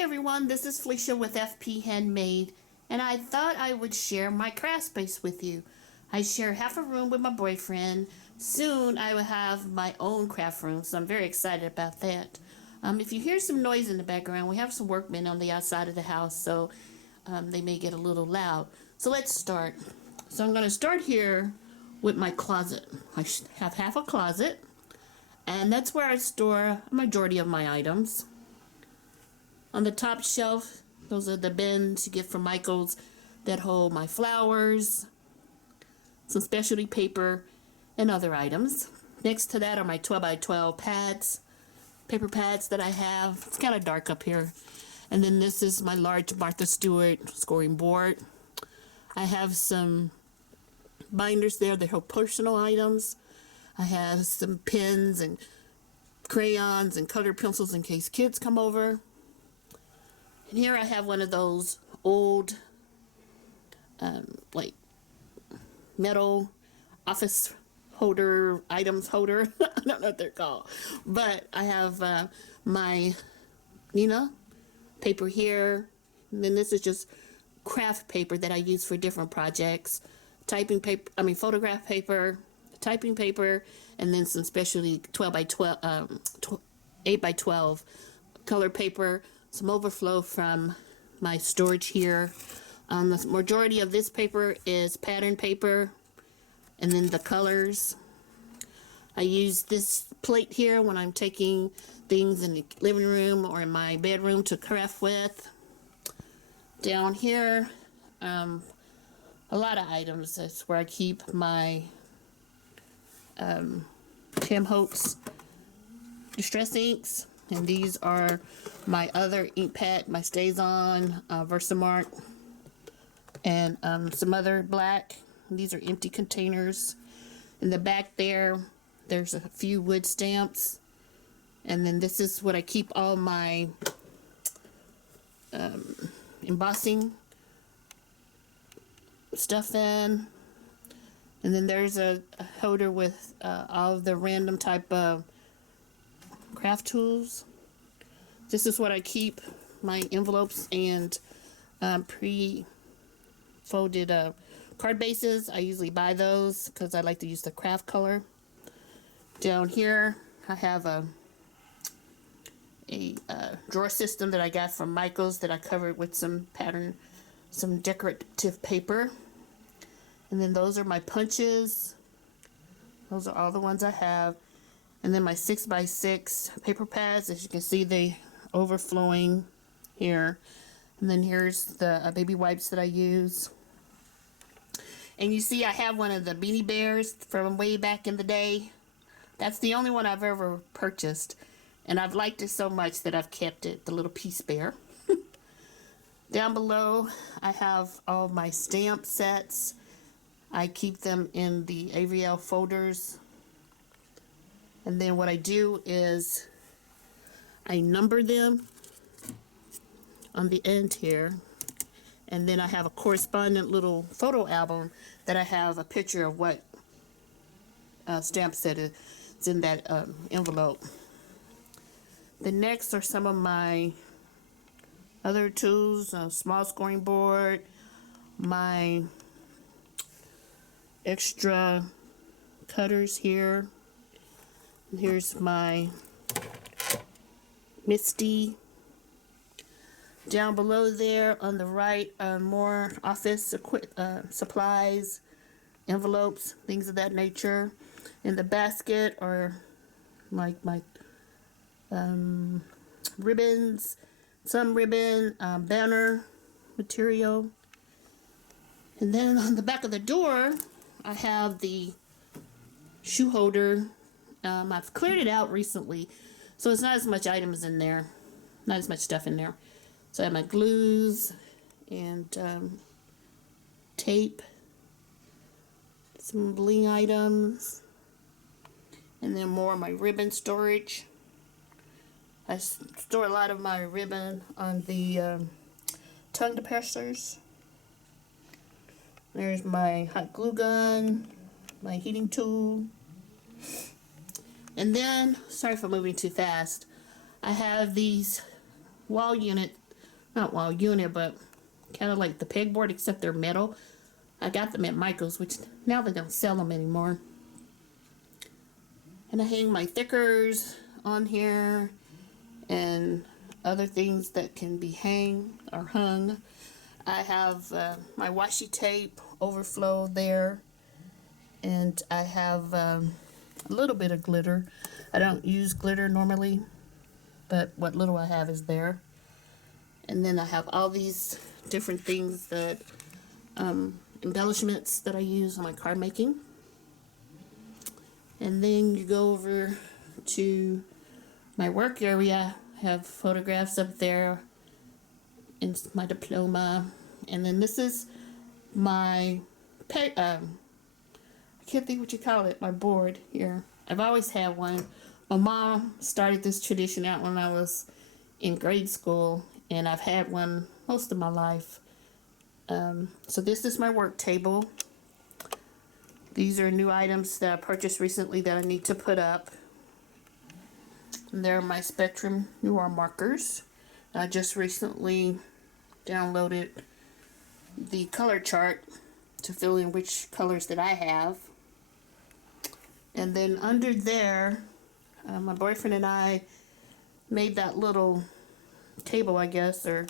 Hi everyone, this is Felicia with FP Handmade, and I thought I would share my craft space with you. I share half a room with my boyfriend. Soon I will have my own craft room, so I'm very excited about that. If you hear some noise in the background, we have some workmen on the outside of the house, so they may get a little loud. So let's start. So I'm going to start here with my closet. I have half a closet, and that's where I store a majority of my items. On the top shelf, those are the bins you get from Michael's that hold my flowers, some specialty paper, and other items. Next to that are my 12 by 12 pads, paper pads that I have. It's kind of dark up here. And then this is my large Martha Stewart scoring board. I have some binders there that hold personal items. I have some pens and crayons and colored pencils in case kids come over. And here I have one of those old, like metal office holder, items holder. I don't know what they're called. But I have my Nina paper here. And then this is just craft paper that I use for different projects. Typing paper, photograph paper, typing paper, and then some specialty 12 by 12, 8 by 12 color paper. Some overflow from my storage here. The majority of this paper is pattern paper, and then the colors. I use this plate here when I'm taking things in the living room or in my bedroom to craft with. Down here, a lot of items. That's where I keep my Tim Holtz distress inks. And these are my other ink pad, my StazOn, Versamark, and some other black. These are empty containers. In the back there's a few wood stamps. And then this is what I keep all my embossing stuff in. And then there's a holder with all of the random type of craft tools. This is what I keep my envelopes and pre-folded card bases. I usually buy those because I like to use the craft color. Down here I have a drawer system that I got from Michael's that I covered with some decorative paper. And then those are my punches. Those are all the ones I have. And then my 6x6 paper pads, as you can see, they overflowing here. And then here's the baby wipes that I use. And you see I have one of the Beanie Bears from way back in the day. That's the only one I've ever purchased. And I've liked it so much that I've kept it, the little Peace Bear. Down below, I have all my stamp sets. I keep them in the AVL folders. And then what I do is I number them on the end here. And then I have a correspondent little photo album that I have a picture of what stamp set is in that envelope. The next are some of my other tools, small scoring board, my extra cutters here. Here's my Misty. Down below there on the right are more office supplies, envelopes, things of that nature. In the basket are like my ribbons, some ribbon, banner material. And then on the back of the door, I have the shoe holder. I've cleared it out recently, so it's not as much items in there, not as much stuff in there. So I have my glues and tape, some bling items, and then more of my ribbon storage. I store a lot of my ribbon on the tongue depressors. There's my hot glue gun, my heating tool. And then, sorry for moving too fast, I have these wall unit not wall unit, but kind of like the pegboard, except they're metal. I got them at Michael's, which now they don't sell them anymore. And I hang my thickers on here and other things that can be hung. I have my washi tape overflow there, and I have a little bit of glitter. I don't use glitter normally, but what little I have is there. And then I have all these different things that embellishments that I use on my card making. And then you go over to my work area. I have photographs up there and my diploma. And then this is my I can't think what you call it, my board here. I've always had one. My mom started this tradition out when I was in grade school, and I've had one most of my life. So this is my work table. These are new items that I purchased recently that I need to put up. And they're my Spectrum Noir markers. I just recently downloaded the color chart to fill in which colors that I have. And then under there, my boyfriend and I made that little table, I guess, or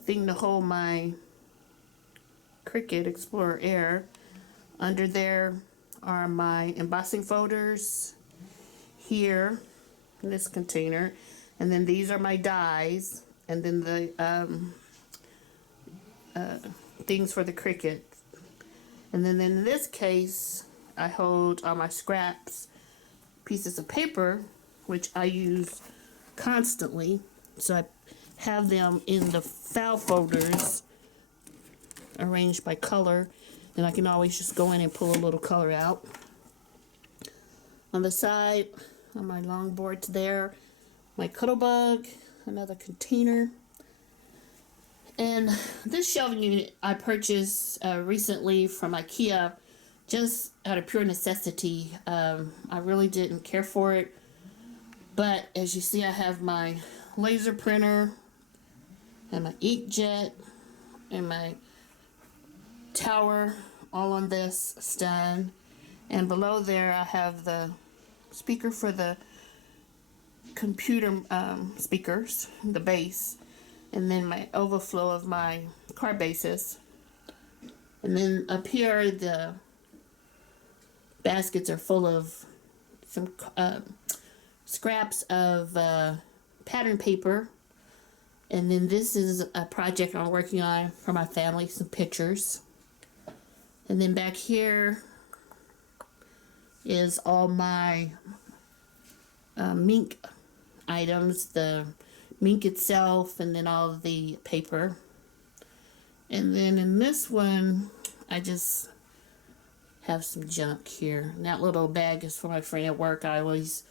thing to hold my Cricut Explorer Air. Under there are my embossing folders here in this container, and then these are my dies, and then the things for the Cricut. And then in this case, I hold all my scraps, pieces of paper, which I use constantly. So I have them in the file folders arranged by color, and I can always just go in and pull a little color out. On the side, on my long boards there, my Cuttlebug, another container. And this shelving unit I purchased recently from IKEA just out of pure necessity. I really didn't care for it. But as you see, I have my laser printer and my inkjet and my tower all on this stand. And below there I have the speaker for the computer speakers, the base, and then my overflow of my card bases. And then up here the baskets are full of some scraps of pattern paper. And then this is a project I'm working on for my family, some pictures. And then back here is all my Mink items, the Mink itself, and then all of the paper. And then in this one, I just have some junk here. And that little bag is for my friend at work. I always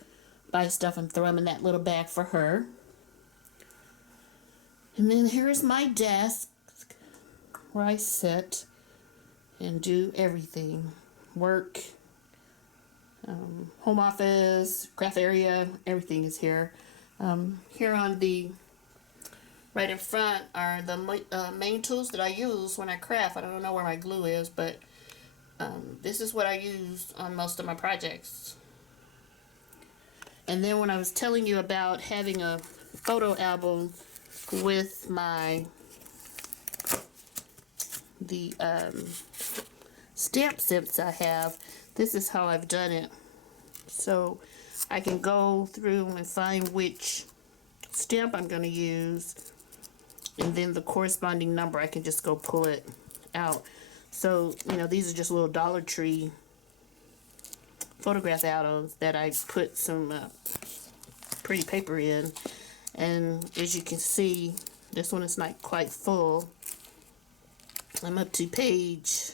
buy stuff and throw them in that little bag for her. And then here's my desk where I sit and do everything. Work, home office, craft area, everything is here. Here on the right in front are the main tools that I use when I craft. I don't know where my glue is, but this is what I use on most of my projects. And then when I was telling you about having a photo album with the stamp sets I have, this is how I've done it. So I can go through and find which stamp I'm going to use, and then the corresponding number, I can just go pull it out. So, you know, these are just little Dollar Tree photograph albums that I put some pretty paper in. And as you can see, this one is not quite full. I'm up to page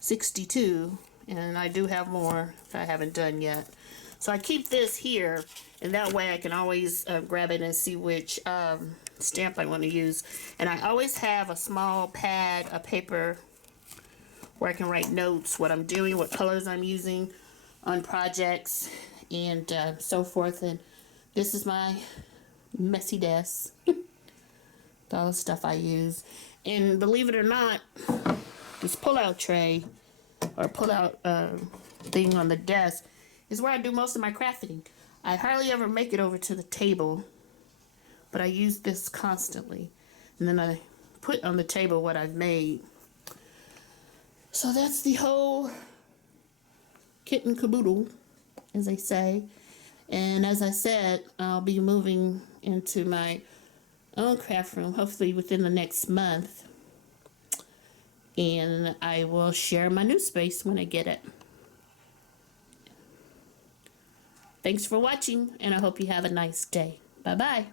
62, and I do have more that I haven't done yet. So I keep this here, and that way I can always grab it and see which stamp I want to use. And I always have a small pad of paper where I can write notes, what I'm doing, what colors I'm using on projects, and so forth. And this is my messy desk. all the stuff I use. And believe it or not, this pull-out tray or pull-out thing on the desk is where I do most of my crafting. I hardly ever make it over to the table, but I use this constantly. And then I put on the table what I've made. So that's the whole kit and caboodle, as they say. And as I said, I'll be moving into my own craft room, hopefully within the next month. And I will share my new space when I get it. Thanks for watching, and I hope you have a nice day. Bye-bye.